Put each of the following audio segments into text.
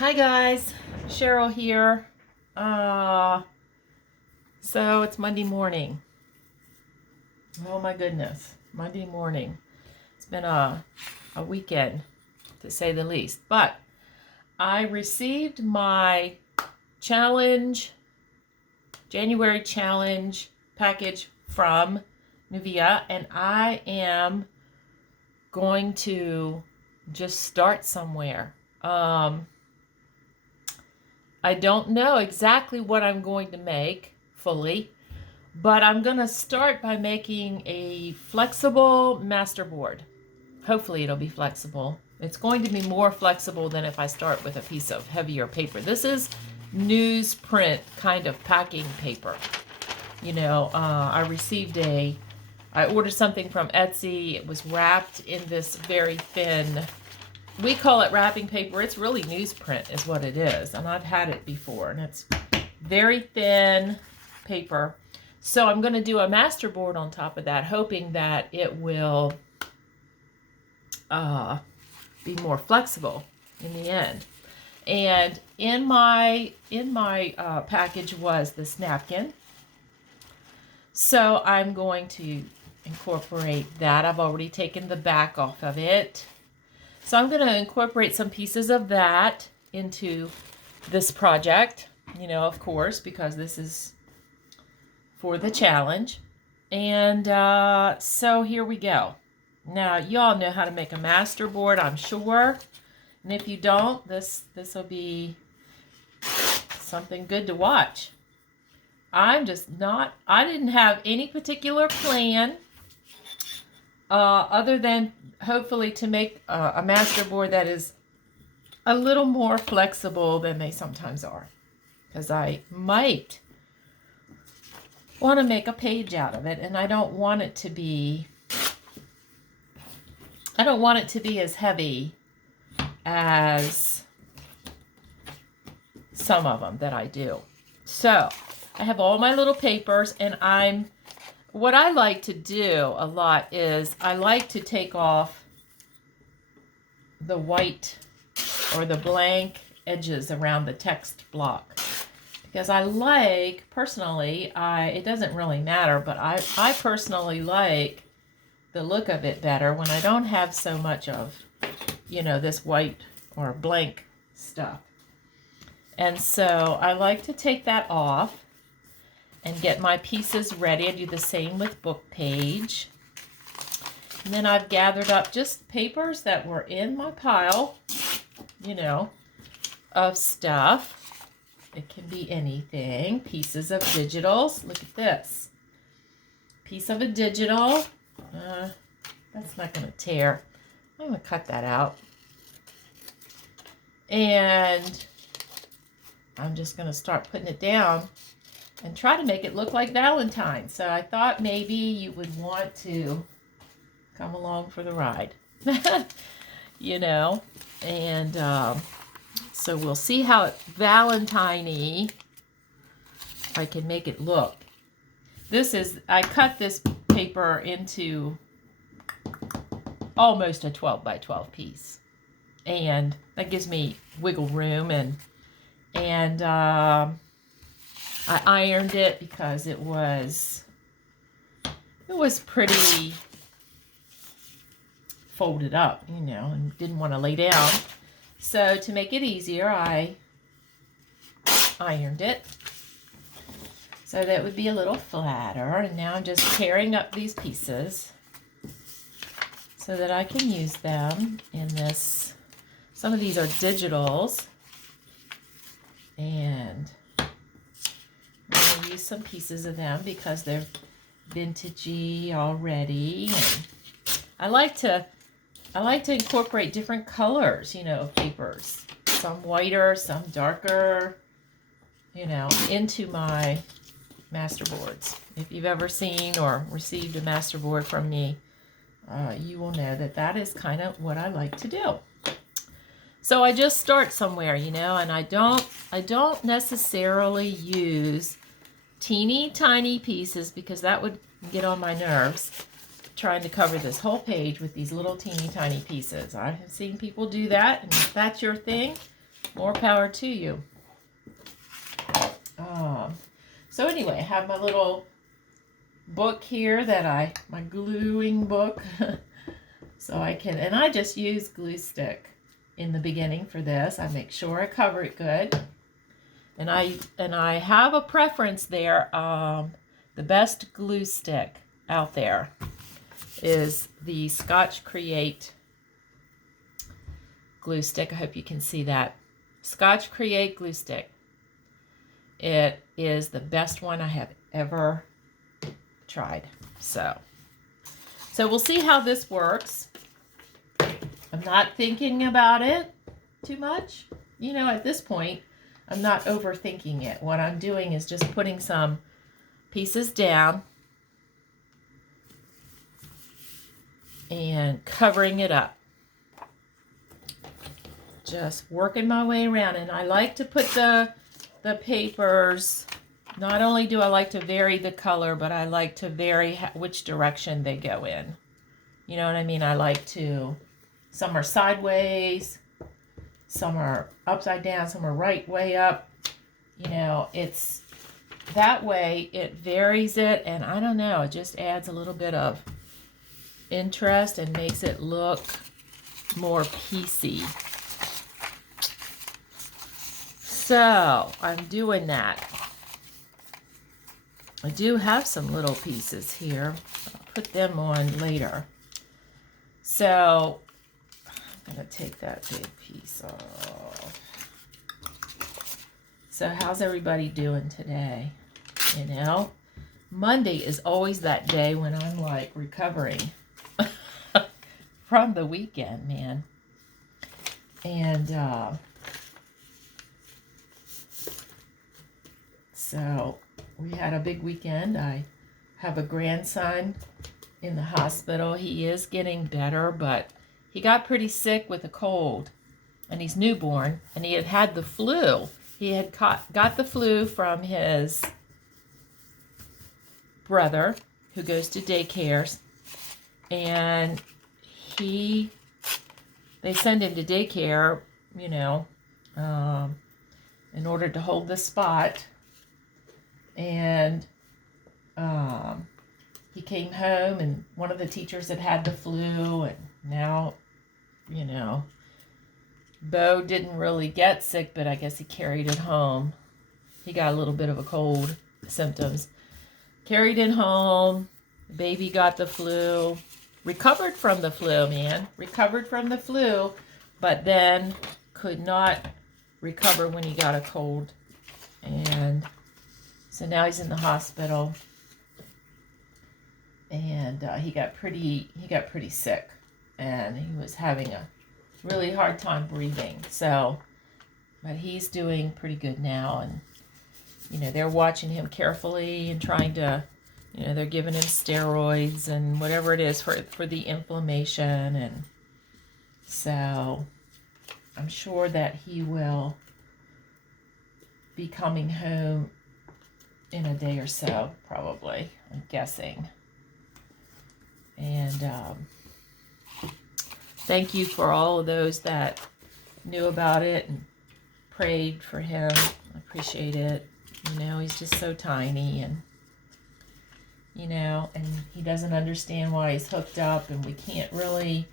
Hi guys, Cheryl here. So it's Monday morning. Oh my goodness, Monday morning. It's been a weekend to say the least. But I received my January challenge package from Nuvia, and I am going to just start somewhere. I don't know exactly what I'm going to make fully, but I'm going to start by making a flexible masterboard. Hopefully it'll be flexible. It's going to be more flexible than if I start with a piece of heavier paper. This is newsprint kind of packing paper. You know, I ordered something from Etsy. It was wrapped in this very thin, we call it wrapping paper. It's really newsprint is what it is. And I've had it before, and it's very thin paper. So I'm going to do a masterboard on top of that, hoping that it will be more flexible in the end. And in my package was this napkin. So I'm going to incorporate that. I've already taken the back off of it. So I'm going to incorporate some pieces of that into this project, you know, of course, because this is for the challenge. And so here we go. Now, you all know how to make a masterboard, I'm sure. And if you don't, this will be something good to watch. I didn't have any particular plan other than hopefully to make a masterboard that is a little more flexible than they sometimes are. Because I might want to make a page out of it, and I don't want it to be as heavy as some of them that I do. So I have all my little papers, and what I like to do a lot is I like to take off the white or the blank edges around the text block. Because I like, personally, it doesn't really matter, but I personally like the look of it better when I don't have so much of, you know, this white or blank stuff. And so I like to take that off and get my pieces ready. I do the same with book page. And then I've gathered up just papers that were in my pile, you know, of stuff. It can be anything. Pieces of digitals. Look at this. Piece of a digital. That's not going to tear. I'm going to cut that out. And I'm just going to start putting it down and try to make it look like Valentine. So I thought maybe you would want to come along for the ride, you know, and so we'll see how Valentine-y I can make it look. I cut this paper into almost a 12 by 12 piece, and that gives me wiggle room, and I ironed it because it was pretty folded up, you know, and didn't want to lay down. So to make it easier, I ironed it so that it would be a little flatter. And now I'm just tearing up these pieces so that I can use them in this. Some of these are digitals, and I'm going to use some pieces of them because they're vintagey already. And I like to incorporate different colors, you know, of papers. Some whiter, some darker, you know, into my masterboards. If you've ever seen or received a masterboard from me, you will know that that is kind of what I like to do. So I just start somewhere, you know, and I don't necessarily use teeny tiny pieces because that would get on my nerves, trying to cover this whole page with these little teeny tiny pieces. I have seen people do that, and if that's your thing, more power to you. So anyway, I have my little book here my gluing book. So I can, and I just use glue stick in the beginning for this. I make sure I cover it good. And I have a preference there. The best glue stick out there is the Scotch Create glue stick. I hope you can see that. Scotch Create glue stick. It is the best one I have ever tried. So we'll see how this works. I'm not thinking about it too much. You know, at this point, I'm not overthinking it. What I'm doing is just putting some pieces down and covering it up. Just working my way around. And I like to put the papers, not only do I like to vary the color, but I like to vary which direction they go in. You know what I mean? I like to, some are sideways, some are upside down, some are right way up. You know, it's that way it varies it, and I don't know, it just adds a little bit of interest and makes it look more piecey. So I'm doing that. I do have some little pieces here. I'll put them on later. So I'm going to take that big piece off. So how's everybody doing today? You know, Monday is always that day when I'm like recovering from the weekend, man. And so we had a big weekend. I have a grandson in the hospital. He is getting better, but he got pretty sick with a cold, and he's newborn, and he had the flu. He had got the flu from his brother who goes to daycares, and they send him to daycare, you know, in order to hold the spot. And he came home, and one of the teachers had the flu, and now, you know, Bo didn't really get sick, but I guess he carried it home. He got a little bit of a cold symptoms. Carried it home. The baby got the flu. Recovered from the flu, man. Recovered from the flu, but then could not recover when he got a cold. And so now he's in the hospital. And he got pretty sick. And he was having a really hard time breathing. So, but he's doing pretty good now. And, you know, they're watching him carefully and trying to, you know, they're giving him steroids and whatever it is for the inflammation. And so I'm sure that he will be coming home in a day or so, probably, I'm guessing. And thank you for all of those that knew about it and prayed for him. I appreciate it. You know, he's just so tiny, and, you know, and he doesn't understand why he's hooked up, and we can't really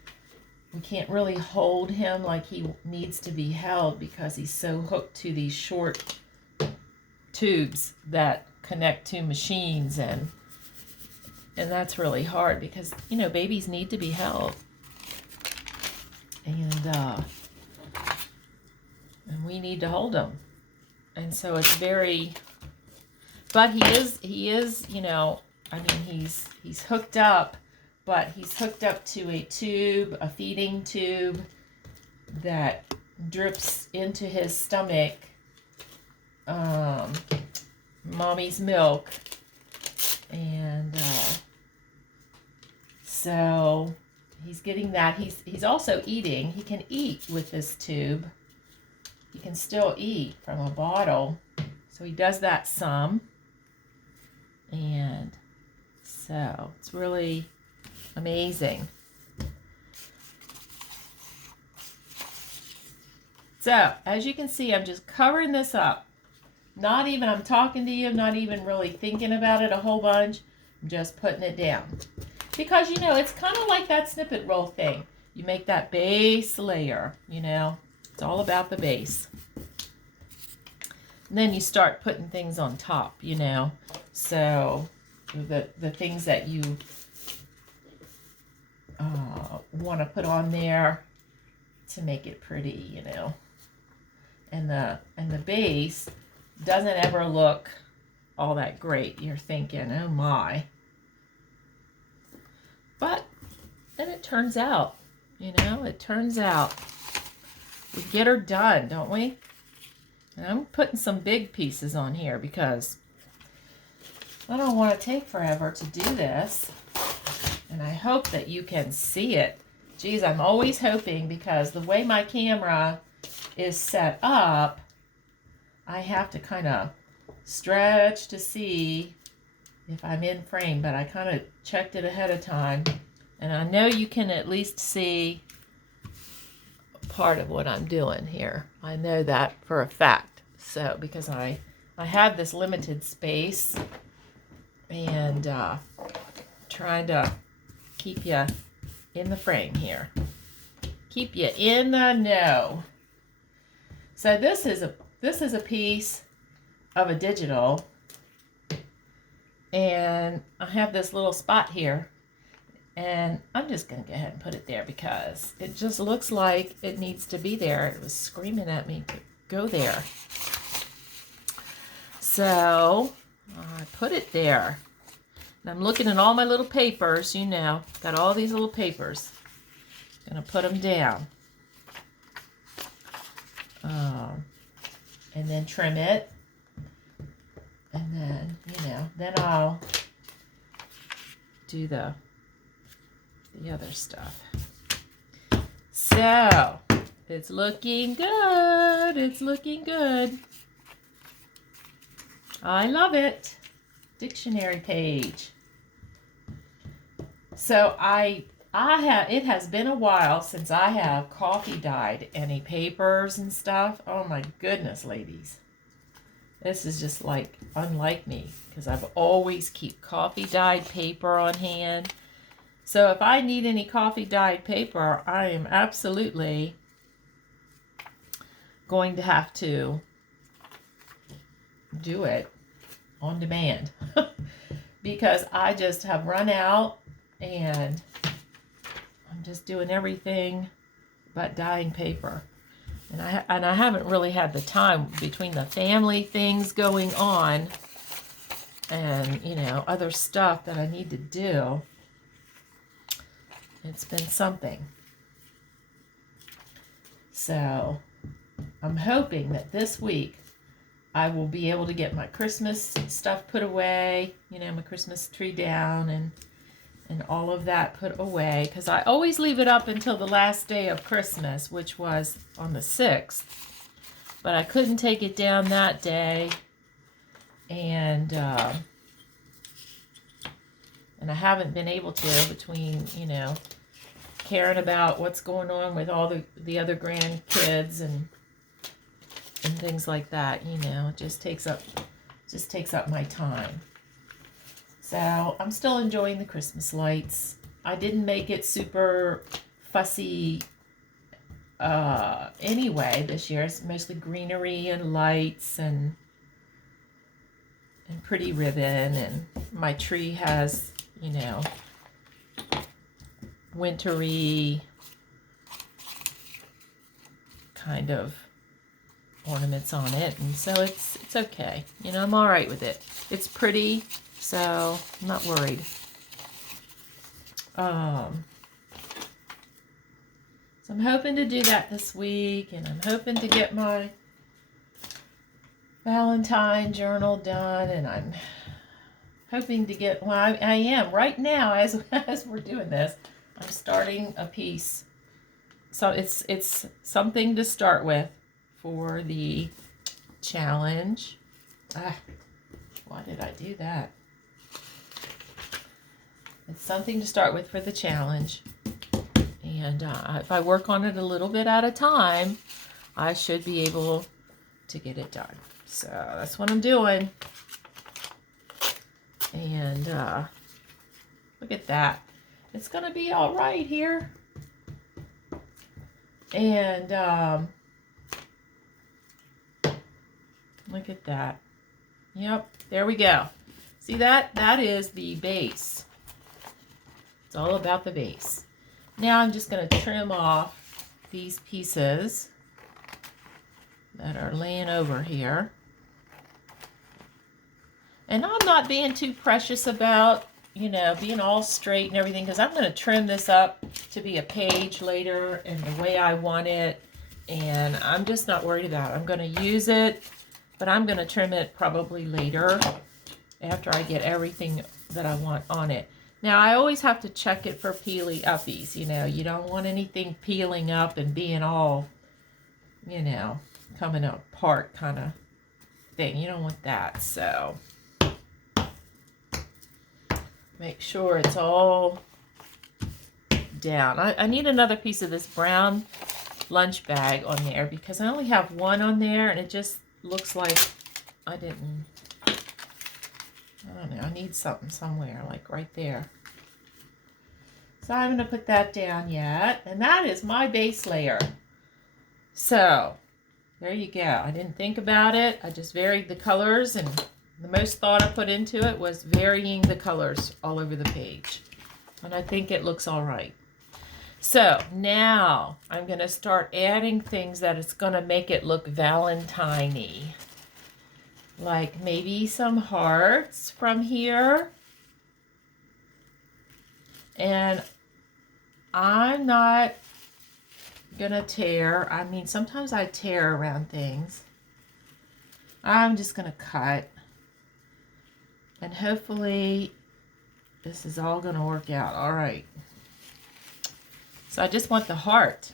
hold him like he needs to be held because he's so hooked to these short tubes that connect to machines, and that's really hard because, you know, babies need to be held. And we need to hold them. And so it's very, but he is, you know, I mean, he's hooked up, but he's hooked up to a tube, a feeding tube that drips into his stomach, mommy's milk. And so he's getting that. He's also eating. He can eat with this tube. He can still eat from a bottle. So he does that some. And so it's really amazing. So, as you can see, I'm just covering this up. I'm talking to you, not even really thinking about it a whole bunch. I'm just putting it down. Because, you know, it's kind of like that snippet roll thing. You make that base layer, you know. It's all about the base. And then you start putting things on top, you know. So, the things that you want to put on there to make it pretty, you know. And the base doesn't ever look all that great. You're thinking, oh my. But then it turns out, you know, it turns out we get her done, don't we? And I'm putting some big pieces on here because I don't want to take forever to do this. And I hope that you can see it. Geez, I'm always hoping, because the way my camera is set up, I have to kind of stretch to see if I'm in frame, but I kind of checked it ahead of time. And I know you can at least see part of what I'm doing here. I know that for a fact. So, because I have this limited space, and trying to keep you in the frame here. Keep you in the know. So this is a piece of a digital, and I have this little spot here, and I'm just going to go ahead and put it there because it just looks like it needs to be there. It was screaming at me to go there. So I put it there. And I'm looking at all my little papers, you know. Got all these little papers. Going to put them down. And then trim it. And then, you know, then I'll do the other stuff. So, it's looking good. It's looking good. I love it. Dictionary page. So it has been a while since I have coffee dyed any papers and stuff. Oh my goodness, ladies. This is just like unlike me, because I've always keep coffee dyed paper on hand. So if I need any coffee dyed paper, I am absolutely going to have to do it on demand. Because I just have run out, and I'm just doing everything but dyeing paper. And I haven't really had the time between the family things going on and, you know, other stuff that I need to do. It's been something. So I'm hoping that this week I will be able to get my Christmas stuff put away, you know, my Christmas tree down and all of that put away, because I always leave it up until the last day of Christmas, which was on the 6th. But I couldn't take it down that day, and I haven't been able to, between, you know, caring about what's going on with all the other grandkids and things like that, you know, it just takes up my time. So I'm still enjoying the Christmas lights. I didn't make it super fussy anyway this year. It's mostly greenery and lights and pretty ribbon, and my tree has, you know, wintry kind of ornaments on it, and so it's okay. You know, I'm all right with it. It's pretty, so I'm not worried. So I'm hoping to do that this week, and I'm hoping to get my Valentine journal done, and I'm hoping to get, well, I am right now as we're doing this, I'm starting a piece. So it's something to start with for the challenge. Why did I do that? It's something to start with for the challenge. And if I work on it a little bit at a time, I should be able to get it done. So that's what I'm doing. And look at that. It's going to be all right here. And look at that. Yep, there we go. See that? That is the base. It's all about the base. Now I'm just going to trim off these pieces that are laying over here. And I'm not being too precious about, you know, being all straight and everything, because I'm going to trim this up to be a page later and the way I want it. And I'm just not worried about it. I'm going to use it, but I'm going to trim it probably later after I get everything that I want on it. Now, I always have to check it for peely uppies. You know, you don't want anything peeling up and being all, you know, coming apart kind of thing. You don't want that. So make sure it's all down. I need another piece of this brown lunch bag on there because I only have one on there and it just looks like I don't know, I need something somewhere, like right there. So I'm going to put that down yet. And that is my base layer. So there you go. I didn't think about it. I just varied the colors, and the most thought I put into it was varying the colors all over the page. And I think it looks all right. So now I'm going to start adding things that it's going to make it look Valentine-y. Like maybe some hearts from here. And I'm not going to tear. I mean, sometimes I tear around things. I'm just going to cut. And hopefully this is all going to work out all right. So I just want the heart.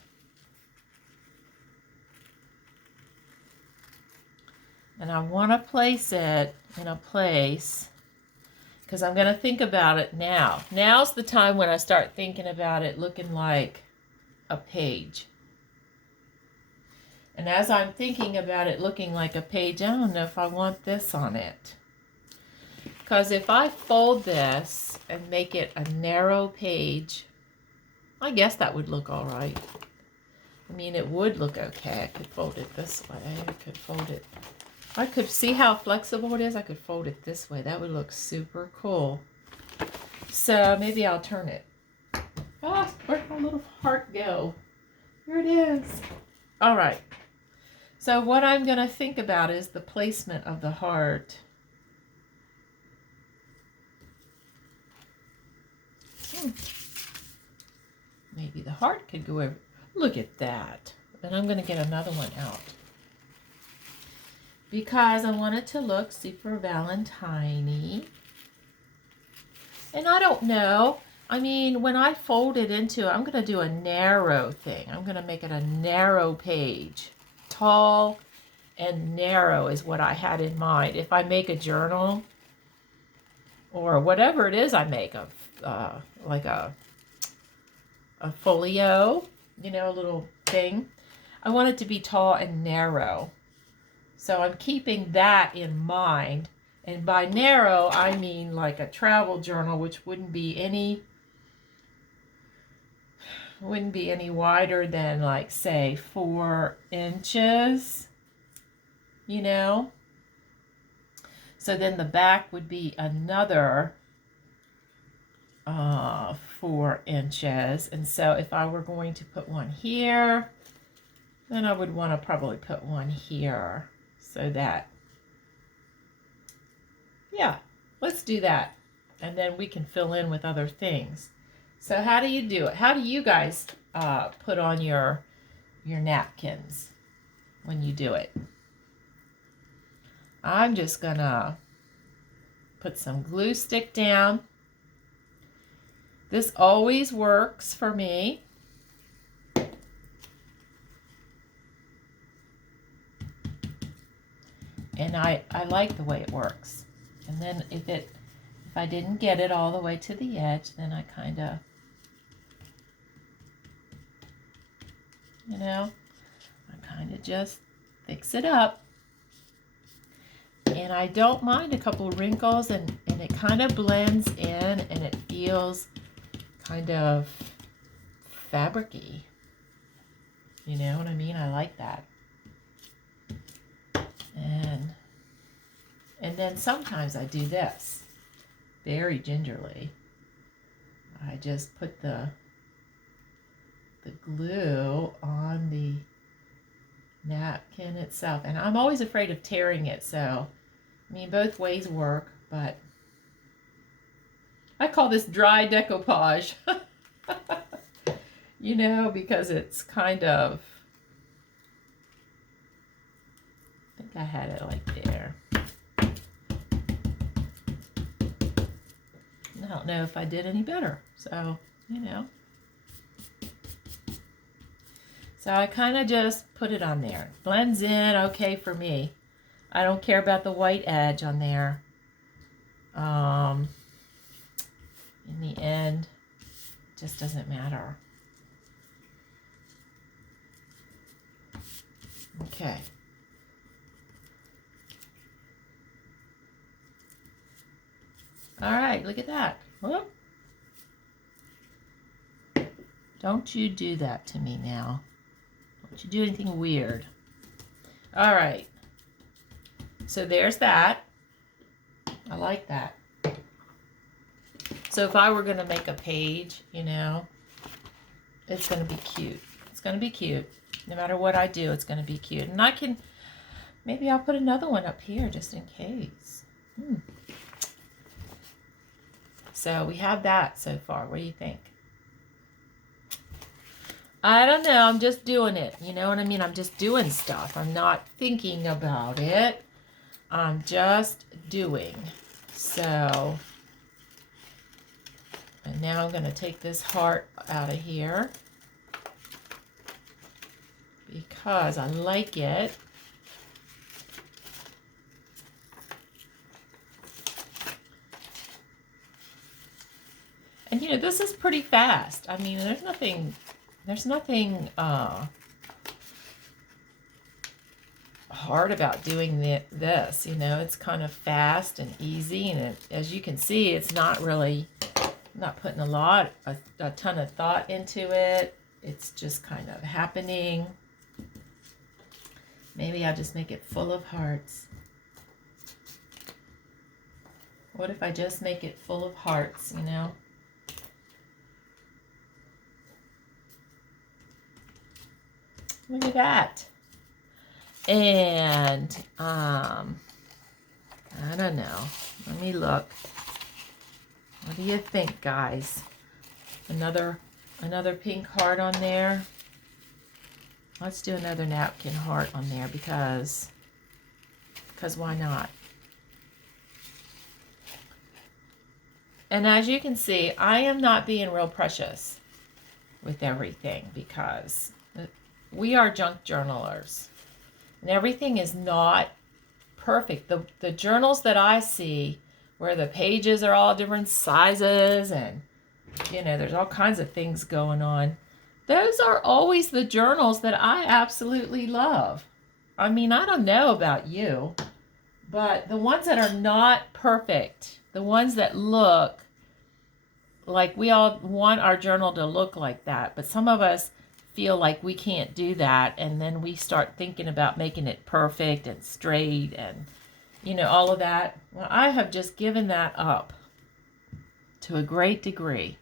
And I want to place it in a place, because I'm going to think about it now. Now's the time when I start thinking about it looking like a page. And as I'm thinking about it looking like a page, I don't know if I want this on it. Because if I fold this and make it a narrow page, I guess that would look all right. I mean, it would look okay. I could fold it this way. I could fold it. I could see how flexible it is. I could fold it this way. That would look super cool. So maybe I'll turn it. Ah, where'd my little heart go? Here it is. All right. So what I'm going to think about is the placement of the heart. Maybe the heart could go over. Look at that. And I'm going to get another one out, because I want it to look super Valentine-y. And I don't know. I mean, when I fold it into it, I'm going to do a narrow thing. I'm going to make it a narrow page. Tall and narrow is what I had in mind. If I make a journal or whatever it is I make, like a folio, you know, a little thing, I want it to be tall and narrow. So I'm keeping that in mind. And by narrow, I mean like a travel journal, which wouldn't be any wider than, like, say 4 inches, you know. So then the back would be another 4 inches. And so if I were going to put one here, then I would want to probably put one here. So that, yeah, let's do that. And then we can fill in with other things. So how do you do it? How do you guys put on your napkins when you do it? I'm just gonna put some glue stick down. This always works for me. And I like the way it works. And then if I didn't get it all the way to the edge, then I kind of, you know, I kind of just fix it up. And I don't mind a couple wrinkles, and it kind of blends in, and it feels kind of fabric-y. You know what I mean? I like that. And then sometimes I do this, very gingerly. I just put the glue on the napkin itself. And I'm always afraid of tearing it, so, I mean, both ways work, but I call this dry decoupage. You know, because it's kind of, I think I had it like there. I don't know if I did any better, so, you know. So I kind of just put it on there. Blends in okay for me. I don't care about the white edge on there. In the end, it just doesn't matter. Okay. All right, look at that. Whoop. Don't you do that to me now. Don't you do anything weird. All right. So there's that. I like that. So if I were going to make a page, you know, it's going to be cute. It's going to be cute. No matter what I do, it's going to be cute. And I can, maybe I'll put another one up here just in case. So we have that so far. What do you think? I don't know. I'm just doing it. You know what I mean? I'm just doing stuff. I'm not thinking about it. I'm just doing. So, and now I'm going to take this heart out of here because I like it. And you know, this is pretty fast. I mean, there's nothing hard about doing this, you know. It's kind of fast and easy, and as you can see, it's not really, I'm not putting a ton of thought into it. It's just kind of happening. Maybe I'll just make it full of hearts. What if I just make it full of hearts, you know? Look at that. And, I don't know. Let me look. What do you think, guys? Another pink heart on there. Let's do another napkin heart on there because why not? And as you can see, I am not being real precious with everything because we are junk journalers. And everything is not perfect. The journals that I see where the pages are all different sizes and, you know, there's all kinds of things going on. Those are always the journals that I absolutely love. I mean, I don't know about you, but the ones that are not perfect, the ones that look like we all want our journal to look like that, but some of us feel like we can't do that, and then we start thinking about making it perfect and straight and, you know, all of that. Well, I have just given that up to a great degree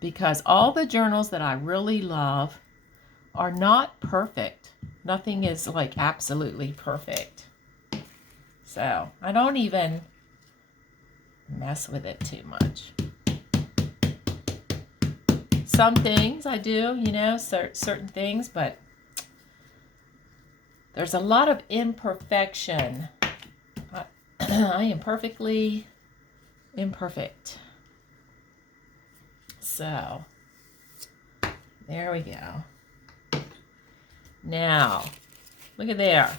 because all the journals that I really love are not perfect. Nothing is like absolutely perfect. So I don't even mess with it too much. Some things I do, you know, certain things, but there's a lot of imperfection. I am perfectly imperfect. So, there we go. Now, look at there.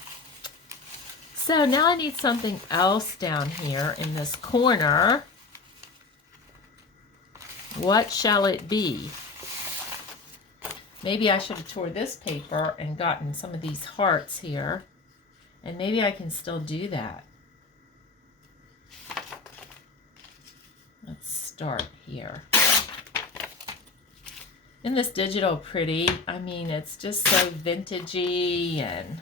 So now I need something else down here in this corner. What shall it be? Maybe I should have tore this paper and gotten some of these hearts here. And maybe I can still do that. Let's start here. Isn't this digital pretty? I mean, it's just so vintagey and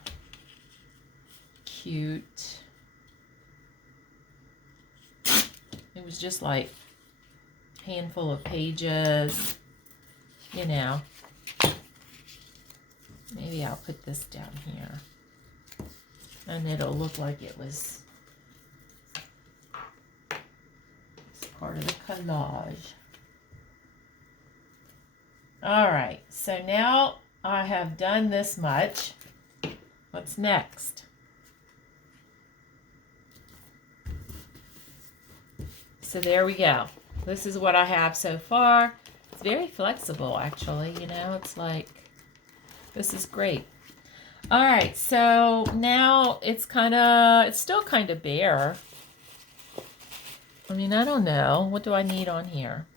cute. It was just like a handful of pages, you know. Maybe I'll put this down here. And it'll look like it was part of the collage. All right, so now I have done this much. What's next? So there we go. This is what I have so far. It's very flexible, actually. You know, it's like, this is great. All right, so now it's still kind of bare. I mean, I don't know. What do I need on here?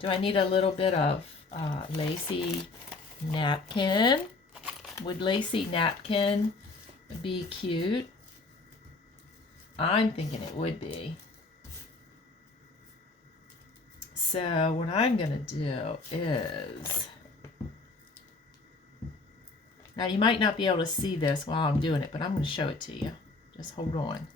Do I need a little bit of lacy napkin? Would lacy napkin be cute? I'm thinking it would be. So what I'm going to do is... Now, you might not be able to see this while I'm doing it, but I'm going to show it to you. Just hold on.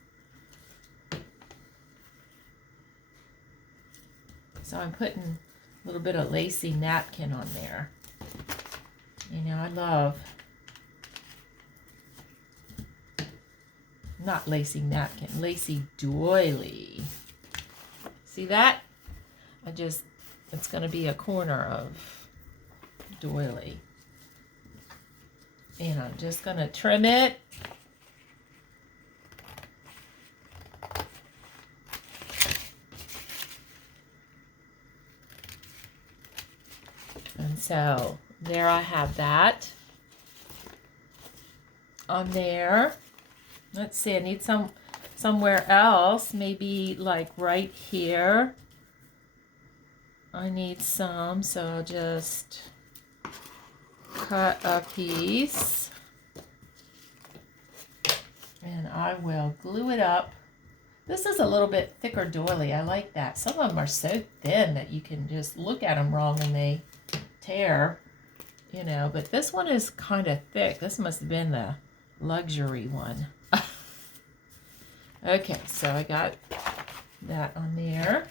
So I'm putting a little bit of lacy napkin on there. You know, I love, not lacy napkin, lacy doily. See that? It's going to be a corner of doily. And I'm just going to trim it. And so there I have that on there. Let's see, I need somewhere else, maybe like right here. I need some, so I'll just cut a piece and I will glue it up. This is a little bit thicker doily. I like that. Some of them are so thin that you can just look at them wrong and they tear, you know, but this one is kind of thick. This must have been the luxury one. Okay, so I got that on there.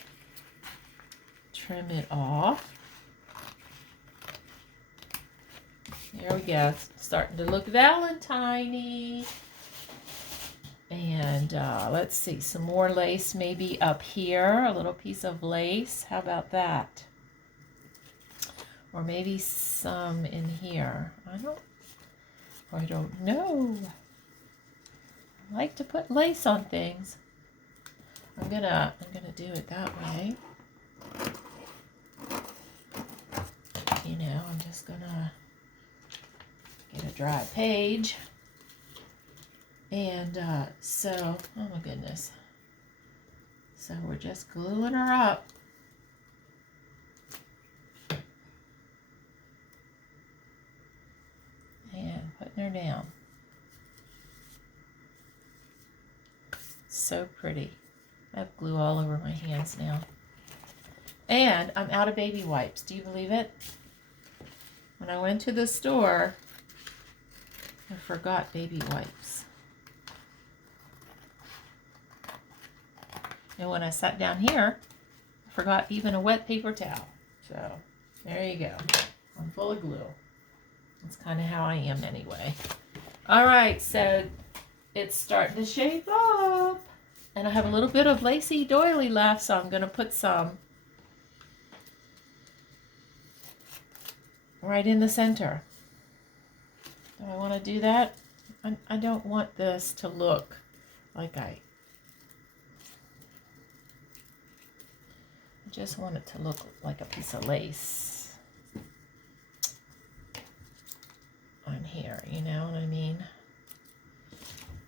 Trim it off. There we go. It's starting to look Valentine-y. And let's see, some more lace maybe up here. A little piece of lace. How about that? Or maybe some in here. I don't know. I like to put lace on things. I'm gonna do it that way. You know, I'm just gonna get a dry page. And so, oh my goodness. So we're just gluing her up. And putting her down. So pretty. I have glue all over my hands now. And I'm out of baby wipes. Do you believe it? When I went to the store, I forgot baby wipes. And when I sat down here, I forgot even a wet paper towel. So there you go. I'm full of glue. That's kind of how I am anyway. All right, so it's starting to shape up. And I have a little bit of lacy doily left, so I'm going to put some right in the center. Do I want to do that? I don't want this to look like I just want it to look like a piece of lace on here, you know what I mean?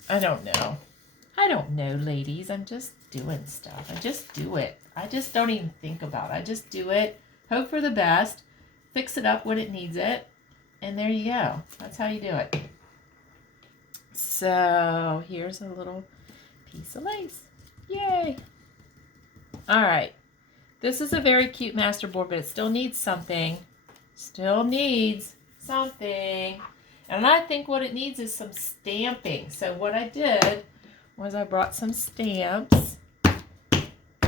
I don't know. I don't know, ladies. I'm just doing stuff. I just do it. I just don't even think about it. I just do it. Hope for the best. fix it up when it needs it. And there you go. That's how you do it. So here's a little piece of lace. Yay! All right. This is a very cute masterboard, but it still needs something. Still needs something. And I think what it needs is some stamping. So what I did was I brought some stamps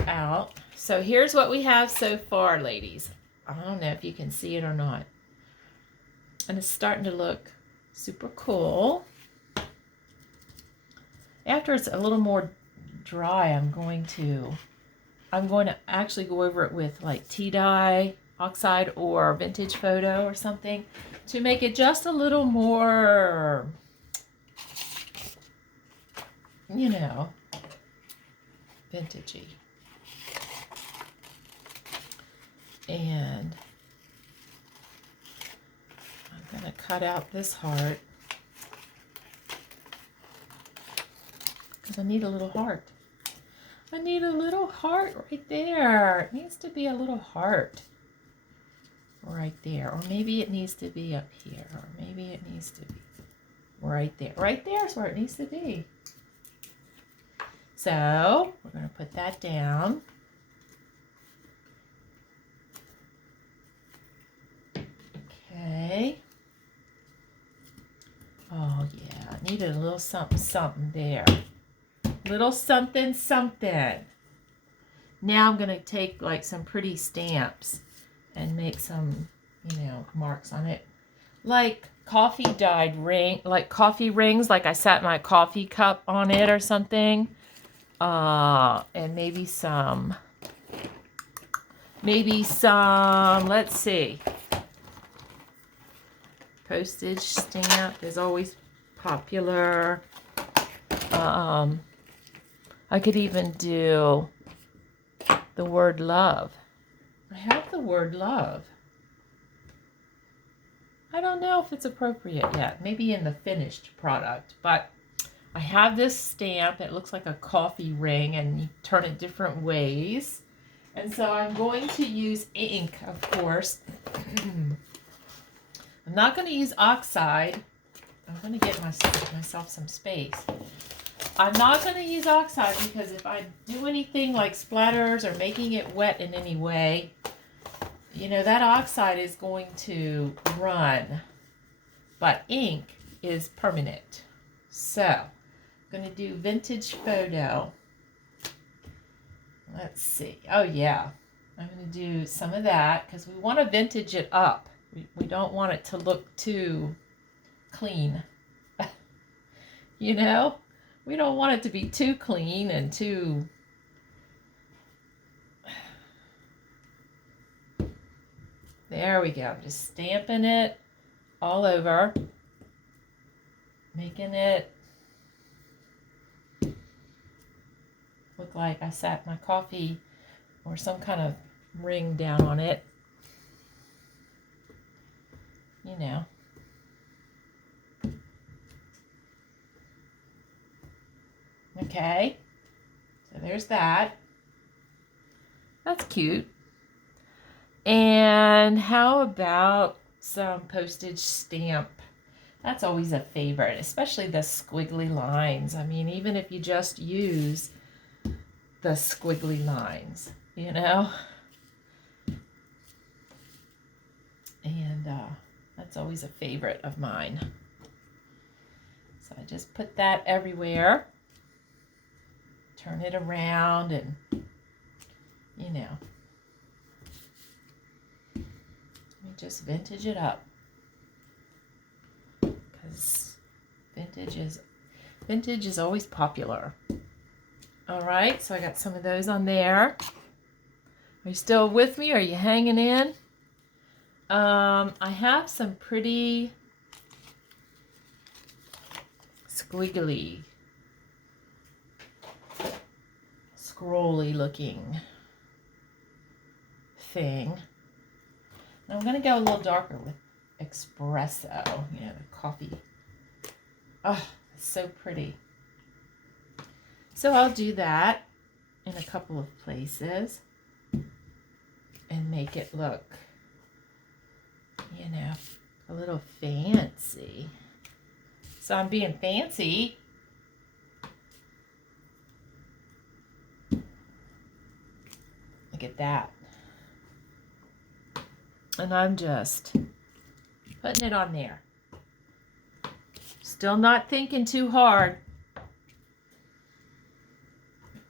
out. So here's what we have so far, ladies. I don't know if you can see it or not. And it's starting to look super cool. After it's a little more dry, I'm going to actually go over it with like tea dye, oxide, or vintage photo or something to make it just a little more, you know, vintagey. And I'm going to cut out this heart because I need a little heart. I need a little heart right there. It needs to be a little heart right there. Or maybe it needs to be up here. Or maybe it needs to be right there. Right there is where it needs to be. So we're going to put that down. Okay. Oh yeah, I needed a little something, something there. Little something, something. Now I'm going to take like some pretty stamps and make some, you know, marks on it. Like coffee dyed ring, like coffee rings, like I sat my coffee cup on it or something. And maybe some, let's see. Postage stamp is always popular. I could even do the word love. I have the word love. I don't know if it's appropriate yet. Maybe in the finished product. But I have this stamp. It looks like a coffee ring and you turn it different ways. And so I'm going to use ink, of course. I'm not going to use oxide. I'm going to get myself some space. I'm not going to use oxide because if I do anything like splatters or making it wet in any way, you know, that oxide is going to run. But ink is permanent. So, I'm going to do vintage photo. Let's see. Oh, yeah. I'm going to do some of that because we want to vintage it up. We don't want it to look too clean. You know? We don't want it to be too clean and too... There we go. I'm just stamping it all over. Making it look like I sat my coffee or some kind of ring down on it. You know. Okay, so there's that. That's cute. And how about some postage stamp? That's always a favorite, especially the squiggly lines. I mean, even if you just use the squiggly lines, you know? And that's always a favorite of mine. So I just put that everywhere. Turn it around and, you know, let me just vintage it up because vintage is always popular. All right, so I got some of those on there. Are you still with me? Are you hanging in? I have some pretty squiggly, scrolly looking thing. And I'm going to go a little darker with espresso, you know, the coffee. Oh, it's so pretty. So I'll do that in a couple of places and make it look you know, a little fancy. So I'm being fancy. Look at that. And I'm just putting it on there. Still not thinking too hard.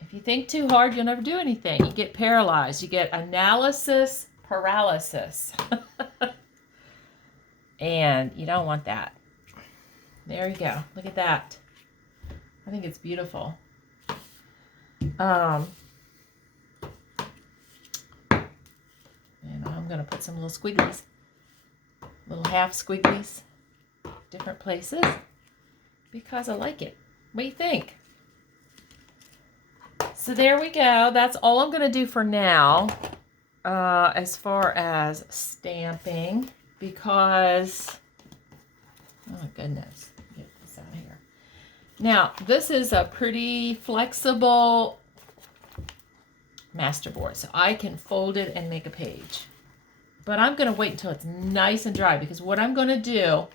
If you think too hard, you'll never do anything. You get paralyzed. You get analysis paralysis. And you don't want that. There you go. Look at that. I think it's beautiful. And I'm going to put some little squigglies. Little half squigglies. Different places. Because I like it. What do you think? So there we go. That's all I'm going to do for now as far as stamping, because, oh my goodness, get this out of here. Now, this is a pretty flexible masterboard, so I can fold it and make a page. But I'm going to wait until it's nice and dry, because what I'm going to do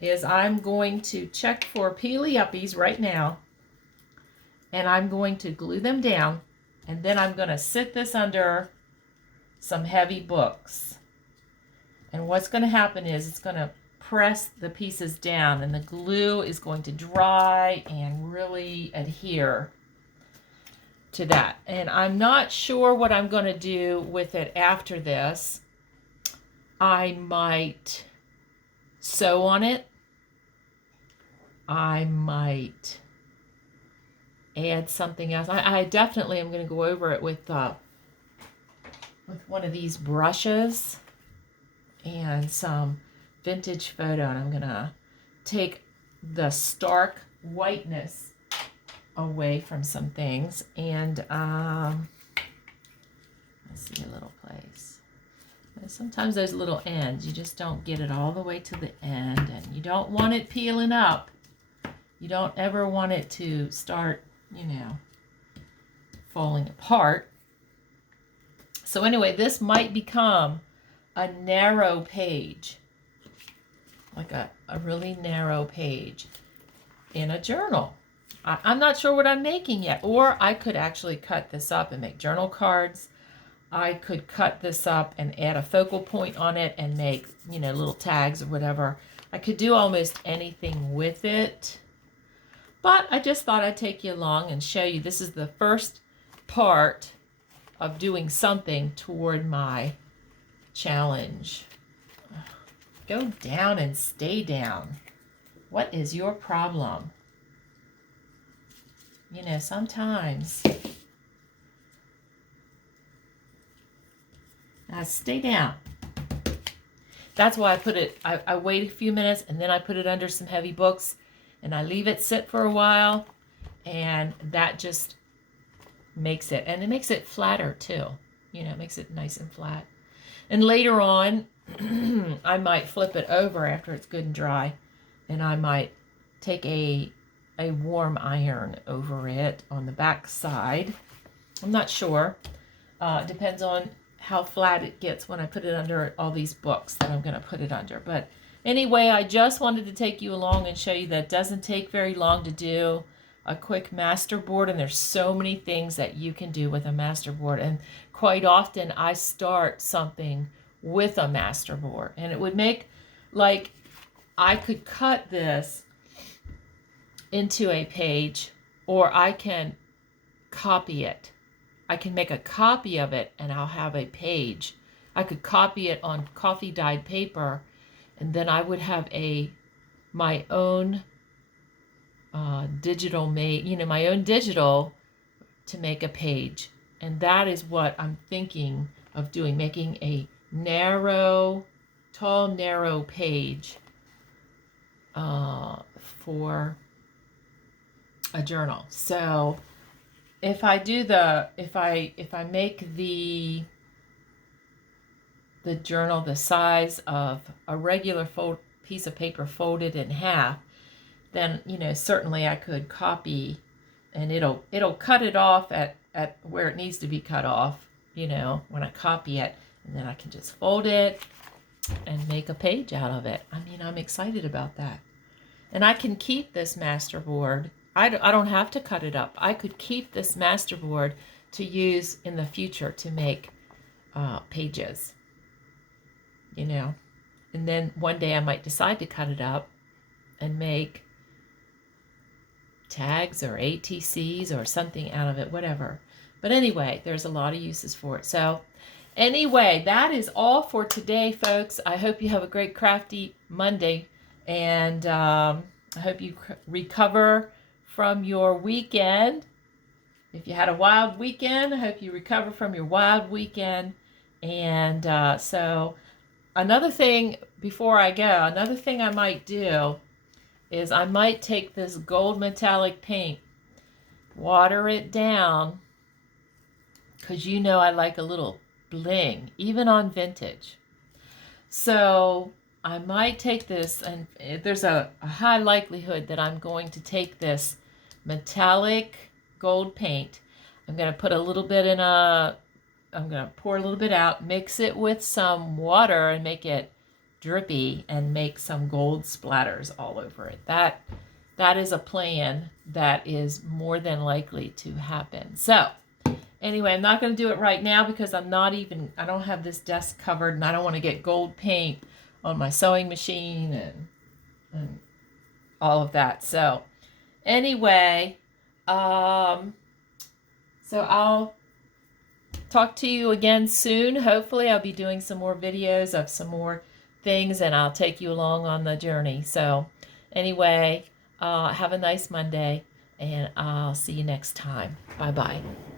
is I'm going to check for peely-uppies right now. And I'm going to glue them down, and then I'm going to sit this under some heavy books. And what's going to happen is it's going to press the pieces down, and the glue is going to dry and really adhere to that. And I'm not sure what I'm going to do with it after this. I might sew on it. I might add something else. I definitely am going to go over it with one of these brushes and some vintage photo, and I'm going to take the stark whiteness away from some things, and let's see, a little place. Sometimes those little ends, you just don't get it all the way to the end, and you don't want it peeling up. You don't ever want it to start, you know, falling apart. So anyway, this might become a narrow page, like a really narrow page in a journal. I'm not sure what I'm making yet. Or I could actually cut this up and make journal cards. I could cut this up and add a focal point on it and make, you know, little tags or whatever. I could do almost anything with it. But I just thought I'd take you along and show you this is the first part of doing something toward my challenge. Go down and stay down. What is your problem? You know, sometimes. Now stay down. That's why I put it, I wait a few minutes and then I put it under some heavy books. And I leave it sit for a while, and that just makes it, and it makes it flatter too. You know, it makes it nice and flat. And later on, I might flip it over after it's good and dry, and I might take a warm iron over it on the back side. I'm not sure. It depends on how flat it gets when I put it under all these books that I'm going to put it under. But anyway, I just wanted to take you along and show you that it doesn't take very long to do a quick masterboard, and there's so many things that you can do with a masterboard. And quite often I start something with a masterboard, and it would make, like, I could cut this into a page, or I can copy it. I can make a copy of it and I'll have a page. I could copy it on coffee dyed paper, and then I would have my own digital my own digital to make a page. And that is what I'm thinking of doing, making a tall, narrow page for a journal. So if I do if I make the journal the size of a regular piece of paper folded in half, then, you know, certainly I could copy, and it'll cut it off at where it needs to be cut off, you know, when I copy it, and then I can just fold it and make a page out of it. I mean, I'm excited about that. And I can keep this masterboard. I don't have to cut it up. I could keep this masterboard to use in the future to make pages, you know. And then one day I might decide to cut it up and make tags or ATCs or something out of it, whatever. But anyway, there's a lot of uses for it. So anyway, that is all for today, folks. I hope you have a great crafty Monday, and I hope you recover from your weekend. If you had a wild weekend, I hope you recover from your wild weekend. And so another thing before I go, another thing I might do is I might take this gold metallic paint, water it down, because you know I like a little bling, even on vintage. So I might take this, and there's a high likelihood that I'm going to take this metallic gold paint. I'm going to put a little bit in I'm going to pour a little bit out, mix it with some water and make it drippy and make some gold splatters all over it. That is a plan that is more than likely to happen. So anyway, I'm not going to do it right now because I don't have this desk covered, and I don't want to get gold paint on my sewing machine and all of that. So anyway, so I'll talk to you again soon. Hopefully I'll be doing some more videos of some more things, and I'll take you along on the journey. So anyway, have a nice Monday, and I'll see you next time. Bye-bye.